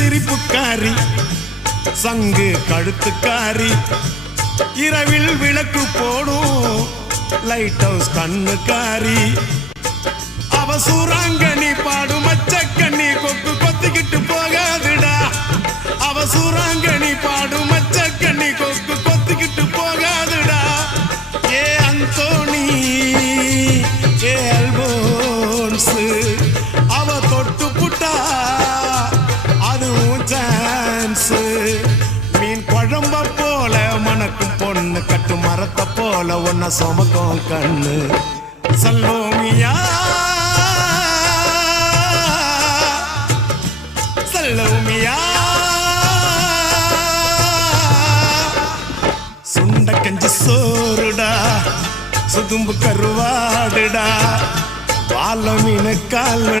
சிரிப்புக்காரி சங்கு கழுத்துக்காரி இரவில் விளக்கு போடும் லைட் ஹவுஸ் கண்ணுக்காரி அவ சூறாங்கண்ணி பாடும் மச்சக்கண்ணி கொக்கு கொத்திக்கிட்டு போகாதுடா அவ சூறாங்கண்ணி பாடும் மச்சக்கண்ணி கொக்கு கொத்திக்கிட்டு போகாதுடா ஏ அந்தோணி ஏ அல்போன்ஸ் அவ தொட்டு புட்டா அதுவும் சான்ஸ் மீன் குழம்ப போல மணக்கும் பொண்ணு கட்டு மரத்தை போல ஒன்ன சுமக்கும் கண்ணு சல்லோமியா சல்லோமியா சுண்ட கஞ்சி சோறுடா சுதும்பு கருவாடுடா வாழ மீன் கால்